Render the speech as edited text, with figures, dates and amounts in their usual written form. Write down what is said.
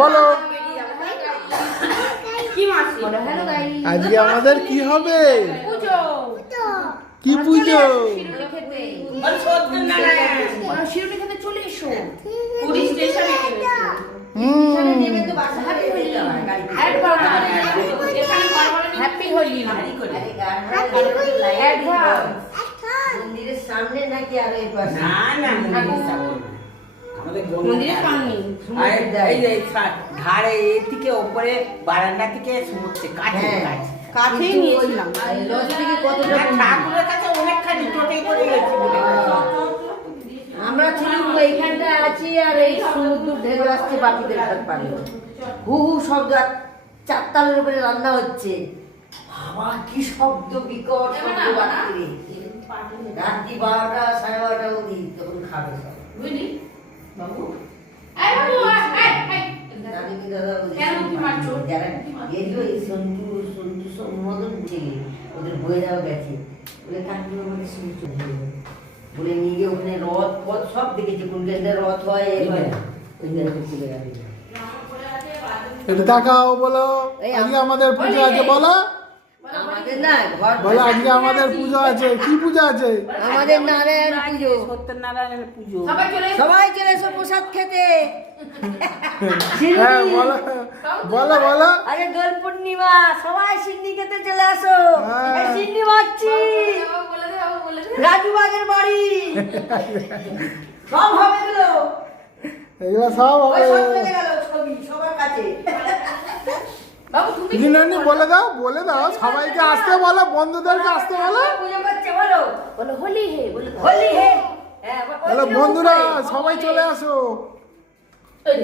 বলো কি মাছ? Hello guys, আজকে আমাদের কি হবে? পুজো। কি পুজো? শিরুনি খেতে। শিরুনি খেতে চলে এসো। পুরী স্টেশনে নেমেছে। এখানে নেমে তো বাসা হাতে যেতে হয় গাড়িতে। হ্যাপি হোলি। মন্দিরের সামনে নাকি আর এই পাশে? মন্দিরের সামনে। ধারে এর থেকে ওপরে বারান্দা থেকে সমুদ্রে কাছে কাছে কাছেই নিয়েছিলাম। লজ থেকে কতটা ঠাকুরের কাছে অনেকখানি টোটে করে গেছি বলে আমরা ছিলাম এইখানটা আছি আর এই সমুদ্র ঢেউ আসছে বাকিদের পানি হু হু শব্দ আর চারতালের উপরে রান্না হচ্ছে বাবা কি শব্দ বিকট শব্দ বাকি রাত্রি 12টা 12:30 অবধি তখন খাবে সব বুঝলি বাবু? এই বাবু, এই। জানি কি দাদা কেন কি মারছো? যারা গেছিল এই সন্তু সব মদন ছেলে ওদের বয়ে যাওয়া গেছে বলে কাকিমা আমাকে শুনে চলে যাবে বলে নিয়ে গিয়ে ওখানে রথ পথ সব দেখেছে কোন জায়গায় রথ হয় এই হয় ওই জায়গায় চলে গেছে একটু দেখাও, বলো আজকে আমাদের পুজো আছে। বলো আমাদের না ঘর বলো আজকে আমাদের পুজো আছে। কি পুজো আছে? আমাদের নারায়ণ পুজো সত্যনারায়ণের পুজো। সবাই চলে এসো প্রসাদ খেতে হ্যাঁ বলো বলো বলো। আরে দোল পূর্ণিমা সবাই সিন্নি খেতে চলে আসো হ্যাঁ। এই সিন্নি মারছি রাজু বাগের বাড়ি সব হবে এগুলো এগুলো সব ওই হবে। সব চলে গেল ছবি সবার কাছে বাবু তুমি দিনানি বলে দাও সবাইকে আসতে বলো, বন্ধুদেরকে আসতে বলো। পুজো করছে বলো বলো হোলি হে, বলো তো। হোলি হে হ্যাঁ বলো বন্ধুরা সবাই চলে আসো। ওই